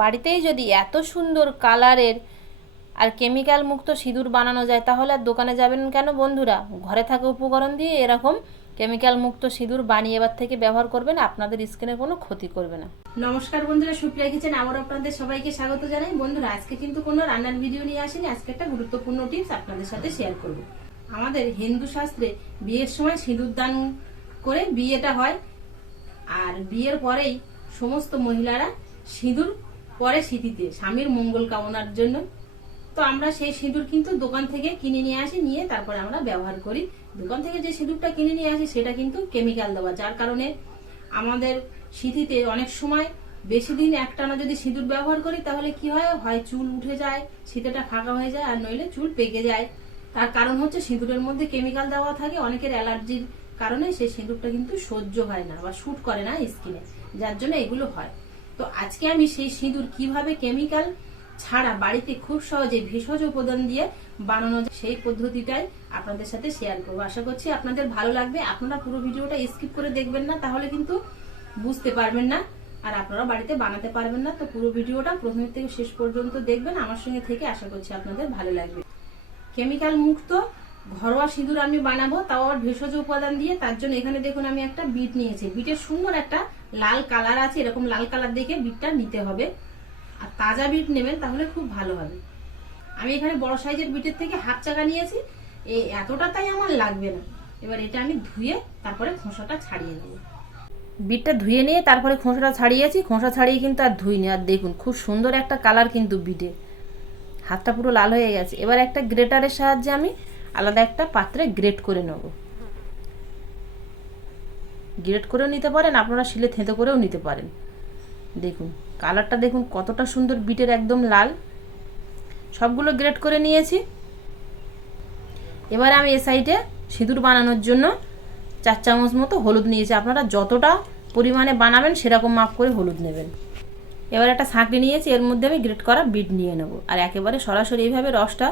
বাড়িতেই যদি এত সুন্দর কালারের আর কেমিক্যাল মুক্ত সিঁদুর বানানো যায় তাহলে আর দোকানে যাবেন কেন বন্ধুরা? ঘরে থাকা উপকরণ দিয়ে এরকম কেমিক্যাল মুক্ত সিঁদুর বানিয়ে এবার থেকে ব্যবহার করবেন, আপনাদের স্কিনের কোনো ক্ষতি করবে না। নমস্কার বন্ধুরা, সুপ্রিয়া কিচেন আবার আপনাদের সবাইকে স্বাগত জানাই। বন্ধুরা, আজকে কিন্তু কোনো রান্নার ভিডিও নিয়ে আসিনি, আজকে একটা গুরুত্বপূর্ণ টিপস আপনাদের সাথে শেয়ার করব। আমাদের হিন্দু শাস্ত্রে বিয়ের সময় সিঁদুর দান করে বিয়েটা হয়, আর বিয়ের পরেই সমস্ত মহিলারা সিঁদুর পরে স্মৃতিতে স্বামীর মঙ্গল কামনার জন্য। তো আমরা সেই সিঁদুর কিন্তু দোকান থেকে কিনে নিয়ে আসি, নিয়ে তারপরে আমরা ব্যবহার করি। দোকান থেকে যে সিঁদুরটা কিনে নিয়ে আসি সেটা কিন্তু কেমিক্যাল দেওয়া, যার কারণে আমাদের স্মৃতিতে অনেক সময় বেশি দিন একটানা যদি সিঁদুর ব্যবহার করি তাহলে কি হয়, হয় চুল উঠে যায়, শীতেটা ফাঁকা হয়ে যায়, আর নইলে চুল পেকে যায়। তার কারণ হচ্ছে সিঁদুরের মধ্যে কেমিক্যাল দেওয়া থাকে, অনেকের অ্যালার্জির কারণে সেই সিঁদুরটা কিন্তু সহ্য হয় না বা শুট করে না স্কিনে, যার জন্য এগুলো হয়। তো আজকে আমি সেই সিঁদুর কিভাবে কেমিক্যাল ছাড়া বাড়িতে খুব সহজে ভেষজ উপাদান দিয়ে বানানো যায় সেই পদ্ধতিটাই আপনাদের সাথে শেয়ার করবো। আশা করছি আপনাদের ভালো লাগবে। আপনারা পুরো ভিডিওটা স্কিপ করে দেখবেন না, তাহলে কিন্তু বুঝতে পারবেন না আর আপনারা বাড়িতে বানাতে পারবেন না। তো পুরো ভিডিওটা প্রথম থেকে শেষ পর্যন্ত দেখবেন আমার সঙ্গে থেকে, আশা করছি আপনাদের ভালো লাগবে। কেমিক্যাল মুক্ত ঘরোয়া সিঁদুর আমি বানাবো, তাও আবার ভেষজ উপাদান দিয়ে। তার জন্য এখানে দেখুন আমি একটা বিট নিয়েছি। বিটের সুন্দর একটা লাল কালার আছে, এরকম লাল কালার দেখে বিটটা নিতে হবে, আর তাজা বিট নেবেন তাহলে খুব ভালো হবে। আমি এখানে বড় সাইজের বিটের থেকে হাফ চাকা নিয়েছি, এই এতটা তাই আমার লাগবে না। এবার এটা আমি ধুয়ে তারপরে খোসাটা ছাড়িয়ে নেব। বিটটা ধুয়ে নিয়ে তারপরে খোসাটা ছাড়িয়েছি, খোসা ছাড়িয়ে কিন্তু আর ধুইনি। আর দেখুন খুব সুন্দর একটা কালার কিন্তু বিটে, হাতটা পুরো লাল হয়ে গেছে। এবার একটা গ্রেটারের সাহায্যে আমি আলাদা একটা পাত্রে গ্রেট করে নেব। গ্রেট করেও নিতে পারেন, আপনারা শিলে থেঁতো করেও নিতে পারেন। দেখুন কালারটা দেখুন কতটা সুন্দর, বিটের একদম লাল। সবগুলো গ্রেট করে নিয়েছি। এবার আমি এ সাইডে সিঁদুর বানানোর জন্য 4 চামচ মতো হলুদ নিয়েছি। আপনারা যতটা পরিমাণে বানাবেন সেরকম মাপ করে হলুদ নেবেন। এবার একটা ছাঁকনি নিয়েছি, এর মধ্যে আমি গ্রেট করা বিট নিয়ে নেব, আর একেবারে সরাসরি এইভাবে রসটা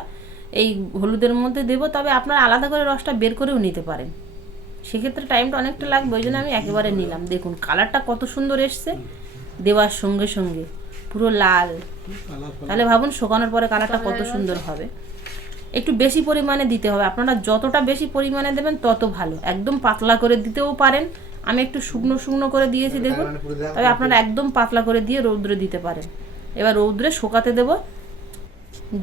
এই হলুদের মধ্যে দেব। তবে আপনারা আলাদা করে রসটা বের করেও নিতে পারেন, সেক্ষেত্রে টাইমটা অনেকটা লাগবে, ওই জন্য আমি একেবারে নিলাম। দেখুন কালারটা কত সুন্দর এসছে দেওয়ার সঙ্গে সঙ্গে, পুরো লাল। তাহলে ভাবুন শুকানোর পরে কালারটা কত সুন্দর হবে। একটু বেশি পরিমাণে দিতে হবে, আপনারা যতটা বেশি পরিমাণে দেবেন তত ভালো। একদম পাতলা করে দিতেও পারেন, আমি একটু শুকনো শুকনো করে দিয়েছি দেখুন। তবে আপনারা একদম পাতলা করে দিয়ে রৌদ্রে দিতে পারেন। এবার রৌদ্রে শুকাতে দেব।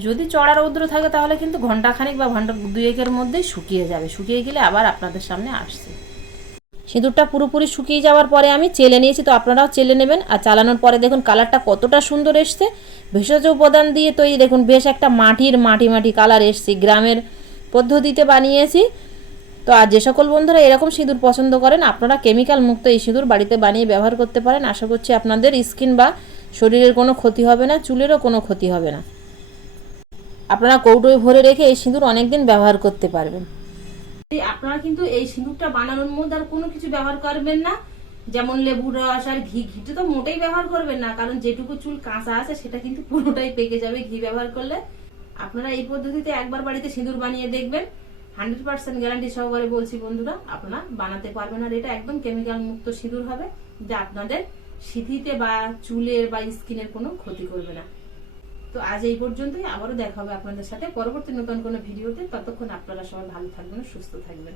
যদি চড়া রৌদ্র থাকে তাহলে কিন্তু ঘন্টাখানিক বা ঘন্টা 2-1-এর মধ্যেই শুকিয়ে যাবে। শুকিয়ে গেলে আবার আপনাদের সামনে আসছে। সিঁদুরটা পুরোপুরি শুকিয়ে যাওয়ার পরে আমি চেলে নিয়েছি, তো আপনারাও চেলে নেবেন। আর চালানোর পরে দেখুন কালারটা কতটা সুন্দর এসছে। ভেষজ উপাদান দিয়ে তৈরি, দেখুন বেশ একটা মাটি কালার এসছে, গ্রামের পদ্ধতিতে বানিয়েছি। তো আর যে সকল বন্ধুরা এরকম সিঁদুর পছন্দ করেন, আপনারা কেমিক্যাল মুক্ত এই সিঁদুর বাড়িতে বানিয়ে ব্যবহার করতে পারেন। আশা করছি আপনাদের স্কিন বা শরীরের কোনো ক্ষতি হবে না, চুলেরও কোনো ক্ষতি হবে না। আপনারা কৌটোয় ভরে রেখে এই সিঁদুর অনেকদিন ব্যবহার করতে পারবেন। আপনারা কিন্তু এই সিঁদুরটা বানানোর মধ্যে আর কোনো কিছু ব্যবহার করবেন না, যেমন লেবুর রস আর ঘি। ঘিটা তো মোটেই ব্যবহার করবেন না, কারণ যেটুকু চুল কাঁচা আছে সেটা কিন্তু পুরোটাই পেকে যাবে ঘি ব্যবহার করলে। আপনারা এই পদ্ধতিতে একবার বাড়িতে সিঁদুর বানিয়ে দেখবেন, 100% গ্যারান্টি সহকারে বলছি বন্ধুরা, আপনারা বানাতে পারবেন। আর এটা একদম কেমিক্যাল মুক্ত সিঁদুর হবে, যা আপনাদের সিঁথিতে বা চুলের বা স্কিনের কোনো ক্ষতি করবে না। তো আজ এই পর্যন্তই, আবারও দেখা হবে আপনাদের সাথে পরবর্তী নতুন কোনো ভিডিওতে। ততক্ষণ আপনারা সবাই ভালো থাকবেন, সুস্থ থাকবেন।